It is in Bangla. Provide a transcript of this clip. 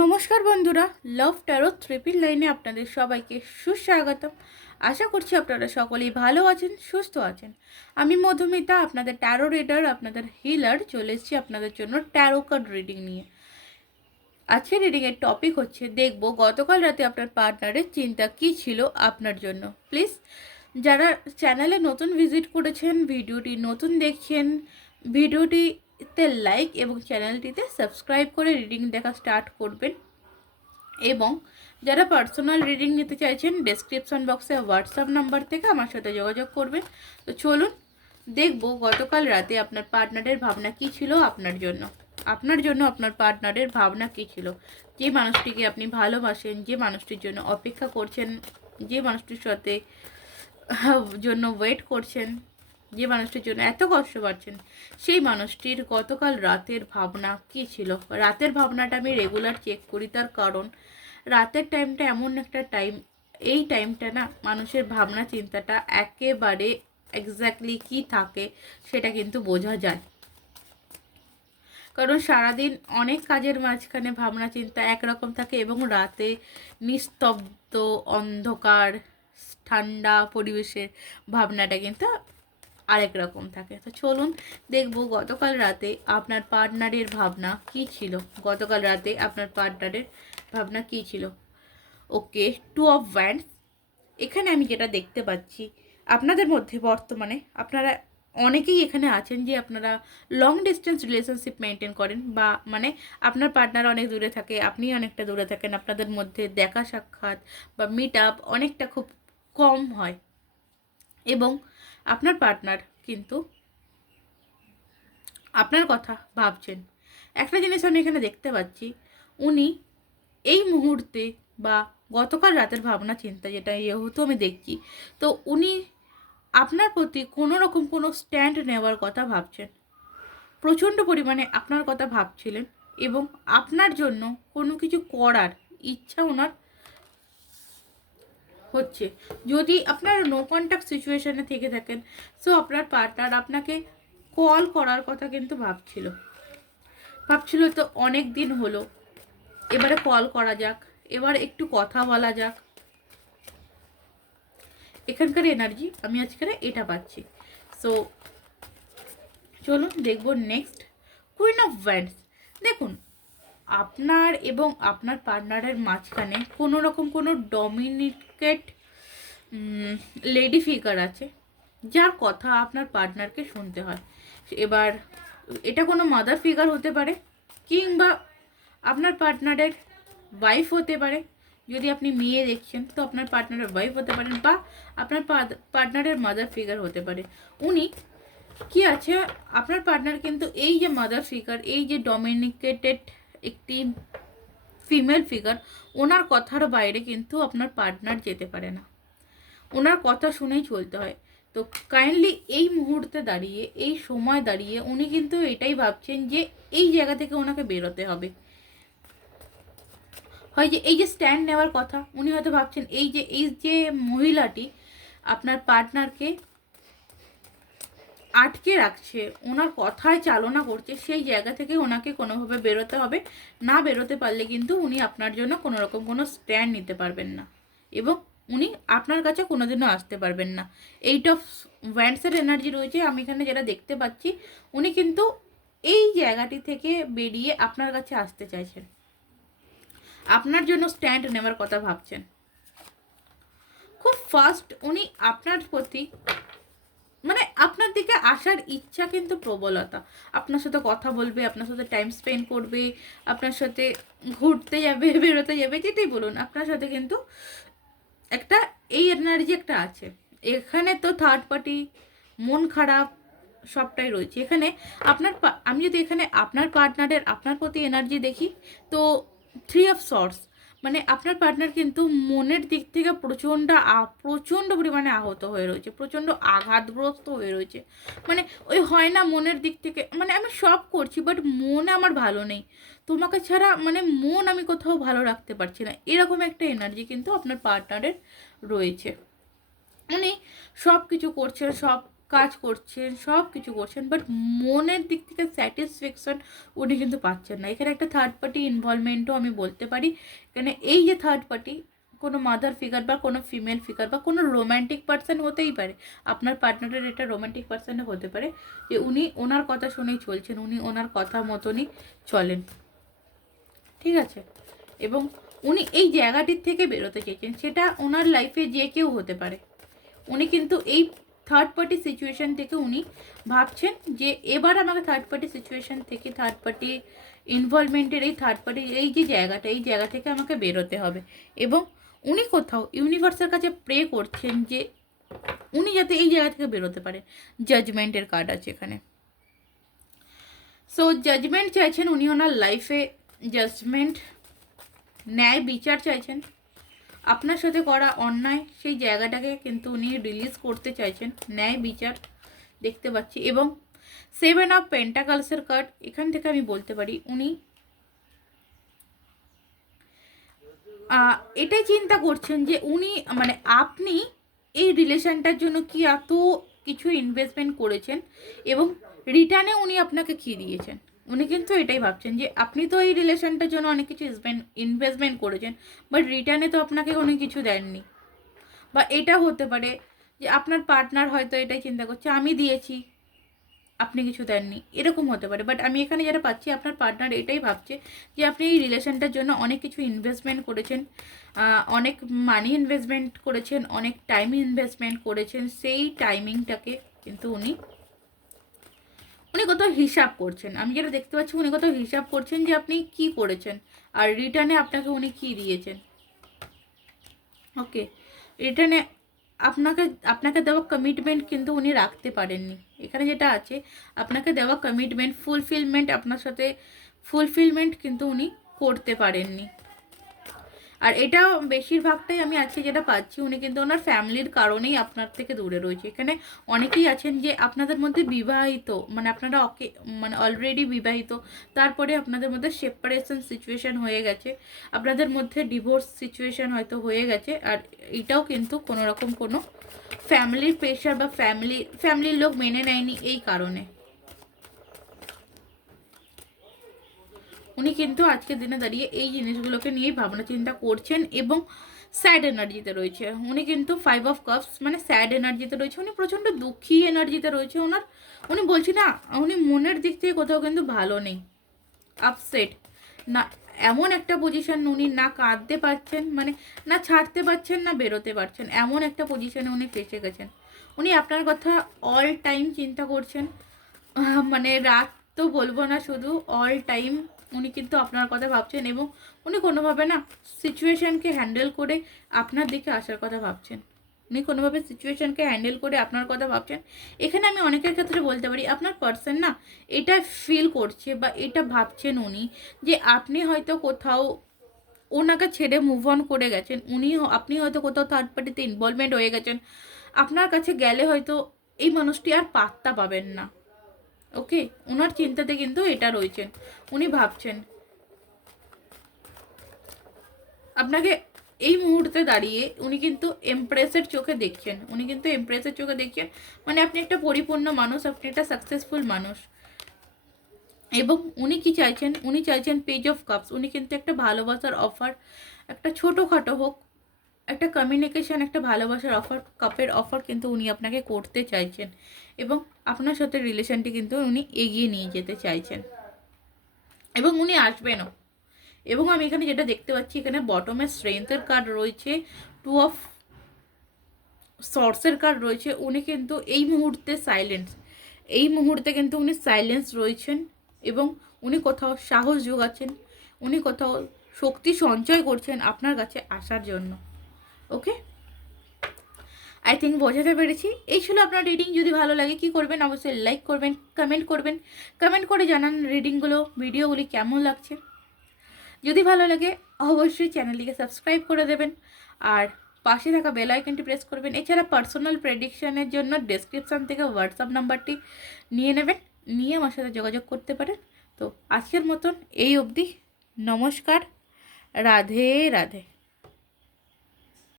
নমস্কার বন্ধুরা লাভ ট্যারো ট্রিপল লাইনে আপনাদের সবাইকে সুস্বাগতম। আশা করছি আপনারা সকলেই ভালো আছেন, সুস্থ আছেন। আমি মধুমিতা, আপনাদের ট্যারো রিডার আপনাদের হিলার চলে এসেছি আপনাদের জন্য ট্যারো কার্ড রিডিং নিয়ে। আজকে রিডিংয়ের টপিক হচ্ছে, দেখব গতকাল রাতে আপনার পার্টনারের চিন্তা কী ছিল আপনার জন্য। প্লিজ যারা চ্যানেলে নতুন ভিজিট করেছেন, ভিডিওটি নতুন দেখছেন ভিডিওটিতে লাইক এবং চ্যানেলটিতে সাবস্ক্রাইব করে রিডিং দেখা স্টার্ট করবেন। এবং যারা পার্সোনাল রিডিং নিতে চাইছেন ডেসক্রিপশন বক্সে হোয়াটসঅ্যাপ নাম্বার থেকে আমার সাথে যোগাযোগ করবেন। তো চলুন দেখব গতকাল রাতে আপনার পার্টনারের ভাবনা কী ছিল আপনার জন্য। আপনার জন্য আপনার পার্টনারের ভাবনা কী ছিল? যে মানুষটিকে আপনি ভালোবাসেন, যে মানুষটির জন্য অপেক্ষা করছেন, যে মানুষটির সাথে জন্য ওয়েট করছেন যে মানুষটির জন্য এত কষ্ট পাচ্ছেন, সেই মানুষটির গতকাল রাতের ভাবনা কি ছিল? রাতের ভাবনাটা আমি রেগুলার চেক করি, তার কারণ রাতের টাইমটা এমন একটা টাইম এই টাইমটা না মানুষের ভাবনা চিন্তাটা একেবারে এক্স্যাক্টলি কি থাকে সেটা কিন্তু বোঝা যায়। কারণ সারাদিন অনেক কাজের মাঝখানে ভাবনা চিন্তা একরকম থাকে এবং রাতে নিস্তব্ধ অন্ধকার, ঠান্ডা পরিবেশের ভাবনাটা কিন্তু আরেক রকম থাকে। তো চলুন দেখব গতকাল রাতে আপনার পার্টনারের ভাবনা কি ছিল? গতকাল রাতে আপনার পার্টনারের ভাবনা কি ছিল? ওকে, টু অফ ভ্যান্ডস এখানে আমি যেটা দেখতে পাচ্ছি, আপনাদের মধ্যে বর্তমানে আপনারা অনেকেই এখানে আছেন যে আপনারা লং ডিস্টেন্স রিলেশনশিপ মেনটেন করেন বা মানে আপনার পার্টনার অনেক দূরে থাকে, আপনি অনেকটা দূরে থাকেন, আপনাদের মধ্যে দেখা সাক্ষাৎ বা মিট আপ অনেকটা খুব কম হয়। এবং আপনার পার্টনার কিন্তু আপনার কথা ভাবছেন। একটা জিনিস আমি এখানে দেখতে পাচ্ছি, উনি এই মুহূর্তে বা গতকাল রাতের ভাবনা চিন্তা যেটা যেহেতু আমি দেখছি, তো উনি আপনার প্রতি কোনো রকম কোনো স্ট্যান্ড নেওয়ার কথা ভাবছেন। প্রচণ্ড পরিমাণে আপনার কথা ভাবছিলেন এবং আপনার জন্য কোনো কিছু করার ইচ্ছা ওনার হচ্ছে। যদি আপনার নো কন্ট্যাক্ট সিচুয়েশানে থেকে থাকেন সো আপনার পার্টনার আপনাকে কল করার কথা কিন্তু ভাবছিল। ভাবছিল তো অনেক দিন হলো, এবারে কল করা যাক, এবার একটু কথা বলা যাক। এখানকার এনার্জি আমি আজকে এটা পাচ্ছি। সো চলুন দেখব নেক্সট কুইন অফ ভ্যান্ডস দেখুন আপনার এবং আপনার পার্টনারের মাঝখানে কোনো রকম কোনো ডমিনিকেট লেডি ফিগার আছে যার কথা আপনার পার্টনারকে শুনতে হয়। এবার, এটা কোনো মাদার ফিগার হতে পারে কিংবা আপনার পার্টনারের ওয়াইফ হতে পারে। যদি আপনি মেয়ে দেখছেন, তো আপনার পার্টনারের ওয়াইফ হতে পারেন বা আপনার পার্টনারের মাদার ফিগার হতে পারে। উনি কি আছে, আপনার পার্টনার কিন্তু এই যে মাদার ফিগার, এই যে ডমিনিকেটেড একটি ফিমেল ফিগার ওনার কথার বাইরে কিন্তু আপনার পার্টনার যেতে পারে না। ওনার কথা শুনেই চলতে হয়। তো কাইন্ডলি এই মুহূর্তে দাঁড়িয়ে, এই সময় দাঁড়িয়ে উনি কিন্তু এটাই ভাবছেন যে এই জায়গা থেকে ওনাকে বেরোতে হবে। হয় যে এই যে স্ট্যান্ড নেওয়ার কথা, উনি হয়তো ভাবছেন এই যে এই যে মহিলাটি আপনার পার্টনারকে আটকে রাখছে, ওনার কথায় চালনা করছে, সেই জায়গা থেকে ওনাকে কোনোভাবে বেরোতে হবে। না বেরোতে পারলে কিন্তু উনি আপনার জন্য কোনো রকম কোনো স্ট্যান্ড নিতে পারবেন না এবং উনি আপনার কাছে কোনোদিনও আসতে পারবেন না। এইট অফ ভ্যান্ডসের এনার্জি রয়েছে, আমি এখানে যেটা দেখতে পাচ্ছি, উনি কিন্তু এই জায়গাটি থেকে বেরিয়ে আপনার কাছে আসতে চাইছেন। আপনার জন্য স্ট্যান্ড নেওয়ার কথা ভাবছেন। খুব ফাস্ট উনি আপনার প্রতি মানে আপনার দিকে আসার ইচ্ছা কিন্তু প্রবলতা। আপনার সাথে কথা বলবে, আপনার সাথে টাইম স্পেন্ড করবে, আপনার সাথে ঘুরতে যাবে, বেরোতে যাবে, যেটাই বলুন, আপনার সাথে কিন্তু একটা এই এনার্জি একটা আছে। এখানে তো থার্ড পার্টি মন খারাপ, সবটাই রয়েছে। এখানে আপনার আমি যদি এখানে আপনার পার্টনারের আপনার প্রতি এনার্জি দেখি, তো থ্রি অফ সর্টস মানে আপনার পার্টনার কিন্তু মনের দিক থেকে প্রচণ্ড প্রচণ্ড পরিমাণে আহত হয়ে রয়েছে, প্রচণ্ড আঘাতগ্রস্ত হয়ে রয়েছে। মানে ওই হয় না মনের দিক থেকে মানে আমি সব করছি বাট মন আমার ভালো নেই। তোমাকে ছাড়া মানে মন আমি কোথাও ভালো রাখতে পারছি না। এরকম একটা এনার্জি কিন্তু আপনার পার্টনারের রয়েছে। উনি সব কিছু করছেন, সব কাজ করছেন সব কিছু করছেন বাট মনের দিক থেকে স্যাটিসফ্যাকশন উনি কিন্তু পাচ্ছেন না। এখানে একটা থার্ড পার্টি ইনভলভমেন্টও আমি বলতে পারি। এখানে এই যে থার্ড পার্টি কোনো মাদার ফিগার বা কোনো ফিমেল ফিগার বা কোনো রোম্যান্টিক পার্সন হতেই পারে। আপনার পার্টনারের এটা রোম্যান্টিক পার্সনও হতে পারে যে উনি ওনার কথা শুনেই চলছেন, উনি ওনার কথা মতনই চলেন। ঠিক আছে? এবং উনি এই জায়গাটির থেকে বেরোতে চেয়েছেন, সেটা ওনার লাইফে যে কেউ হতে পারে। উনি কিন্তু এই থার্ড পার্টি সিচুয়েশন থেকে উনি ভাবছেন যে এবার আমাকে থার্ড পার্টি সিচুয়েশন থেকে থার্ড পার্টি ইনভলভমেন্টের এই থার্ড পার্টি এই যে জায়গাটা এই জায়গা থেকে আমাকে বেরোতে হবে এবং উনি কোথাও ইউনিভার্সের কাছে প্রে করছেন যে উনি যাতে এই জায়গা থেকে বেরোতে পারে জাজমেন্টের কার্ড আছে এখানে সো জাজমেন্ট চাইছেন উনি ওনার লাইফে জাজমেন্ট ন্যায় বিচার চাইছেন আপনার সাথে করা অন্যায়, সেই জায়গাটাকে কিন্তু উনি রিলিজ করতে চাইছেন। ন্যায় বিচার দেখতে পাচ্ছি এবং সেভেন অফ পেন্টাকালসের কার্ড এখান থেকে আমি বলতে পারি উনি এটাই চিন্তা করছেন যে উনি মানে আপনি এই রিলেশনটার জন্য কি এত কিছু ইনভেস্টমেন্ট করেছেন এবং রিটার্নে উনি আপনাকে কী দিয়েছেন? উনি কিন্তু এটাই ভাবছেন যে আপনি তো এই রিলেশনটার জন্য অনেক কিছু ইনভেস্টমেন্ট করেছেন বাট রিটার্নে তো আপনাকে অনেক কিছু দেননি। বা এটা হতে পারে যে আপনার পার্টনার হয়তো এটাই চিন্তা করছে, আমি দিয়েছি, আপনি কিছু দেননি, এরকম হতে পারে। বাট আমি এখানে যেটা পাচ্ছি, আপনার পার্টনার এটাই ভাবছে যে আপনি এই রিলেশনটার জন্য অনেক কিছু ইনভেস্টমেন্ট করেছেন অনেক মানি ইনভেস্টমেন্ট করেছেন, অনেক টাইম ইনভেস্টমেন্ট করেছেন, সেই টাইমিংটাকে কিন্তু উনি উনি কত হিসাব করছেন। আমি যেটা দেখতে পাচ্ছি, উনি কত হিসাব করছেন যে আপনি কি করেছেন। আর রিটার্নে আপনাকে উনি কি দিয়েছেন। ওকে, রিটার্নে আপনাকে আপনাকে দেওয়া কমিটমেন্ট কিন্তু উনি রাখতে পারেননি। এখানে যেটা আছে, আপনাকে দেওয়া কমিটমেন্ট ফুলফিলমেন্ট আপনার সাথে ফুলফিলমেন্ট কিন্তু উনি করতে পারেননি। আর এটা বেশিরভাগটাই আমি আজকে যেটা পাচ্ছি, উনি কিন্তু ওনার ফ্যামিলির কারণেই আপনার থেকে দূরে রয়েছে। এখানে অনেকেই আছেন যে আপনাদের মধ্যে বিবাহিত মানে আপনারা অকে মানে অলরেডি বিবাহিত, তারপরে আপনাদের মধ্যে সেপারেশন সিচুয়েশান হয়ে গেছে, আপনাদের মধ্যে ডিভোর্স সিচুয়েশন হয়তো হয়ে গেছে, আর এটাও কিন্তু কোনো রকম কোনো ফ্যামিলির প্রেশার বা ফ্যামিলি ফ্যামিলির লোক মেনে নেয়নি এই কারণে। উনি কিন্তু আজকের দিনে দাঁড়িয়ে এই জিনিসগুলোকে নিয়েই ভাবনা চিন্তা করছেন এবং স্যাড এনার্জিতে রয়েছে। উনি কিন্তু ফাইভ অফ কাপস মানে স্যাড এনার্জিতে রয়েছে। উনি প্রচণ্ড দুঃখী এনার্জিতে রয়েছে। ওনার, উনি বলছি না, উনি মনের দিক থেকে কোথাও কিন্তু ভালো নেই। আপসেট না, এমন একটা পজিশন উনি না কাঁদতে পারছেন মানে না ছাড়তে পারছেন, না বেরোতে পারছেন, এমন একটা পজিশনে উনি ফেসে গেছেন। উনি আপনার কথা অল টাইম চিন্তা করছেন। মানে রাত তো বলব না শুধু অল টাইম উনি কিন্তু আপনার কথা ভাবছেন এবং উনি কোনোভাবে না সিচুয়েশনকে হ্যান্ডেল করে আপনার দিকে আসার কথা ভাবছেন। উনি কোনোভাবে সিচুয়েশনকে হ্যান্ডেল করে আপনার কথা ভাবছেন। এখানে আমি অনেকের ক্ষেত্রে বলতে পারি, আপনার পার্সন না এটা ফিল করছে বা এটা ভাবছেন উনি যে আপনি হয়তো কোথাও ওনাকে ছেড়ে মুভ অন করে গেছেন, উনি আপনি হয়তো কোথাও থার্ড পার্টিতে ইনভলভমেন্ট হয়ে গেছেন। আপনার কাছে গেলে হয়তো এই মানুষটি আর পাত্তা পাবেন না। ওকে? ওনার চিন্তাতে কিন্তু এটা রয়েছেন। উনি ভাবছেন, আপনাকে এই মুহূর্তে দাঁড়িয়ে উনি কিন্তু এমপ্রেসের চোখে দেখছেন। উনি কিন্তু এমপ্রেসের চোখে দেখছেন। মানে আপনি একটা পরিপূর্ণ মানুষ, আপনি একটা সাকসেসফুল মানুষ। এবং উনি কি চাইছেন? উনি চাইছেন পেজ অফ কাপস উনি কিন্তু একটা ভালোবাসার অফার একটা ছোটোখাটো হোক একটা কমিউনিকেশন একটা ভালোবাসার অফার কাপের অফার কিন্তু উনি আপনাকে করতে চাইছেন এবং আপনার সাথে রিলেশনটি কিন্তু উনি এগিয়ে নিয়ে যেতে চাইছেন। এবং উনি আসবেনও। এবং আমি এখানে যেটা দেখতে পাচ্ছি, এখানে বটমে স্ট্রেংথের কার্ড রয়েছে টু অফ সর্সের কার্ড রয়েছে, উনি কিন্তু এই মুহূর্তে সাইলেন্স এই মুহূর্তে কিন্তু উনি সাইলেন্স রয়েছেন এবং উনি কোথাও সাহস যোগাচ্ছেন, উনি কোথাও শক্তি সঞ্চয় করছেন আপনার কাছে আসার জন্য। ওকে? আই থিঙ্ক বোঝাতে পেরেছি। এই ছিল আপনার রিডিং যদি ভালো লাগে, কি করবেন? অবশ্যই লাইক করবেন কমেন্ট করবেন। কমেন্ট করে জানান রিডিংগুলো ভিডিওগুলি কেমন লাগছে। যদি ভালো লাগে, অবশ্যই চ্যানেলটিকে সাবস্ক্রাইব করে দেবেন। আর পাশে থাকা বেল আইকনটি প্রেস করবেন। এছাড়া পার্সোনাল প্রেডিকশনের জন্য ডেসক্রিপশন থেকে হোয়াটসঅ্যাপ নাম্বারটি নিয়ে নেবেন। নিয়ে আমার সাথে যোগাযোগ করতে পারেন। তো আজকের মতন এই অবধি। নমস্কার। রাধে রাধে।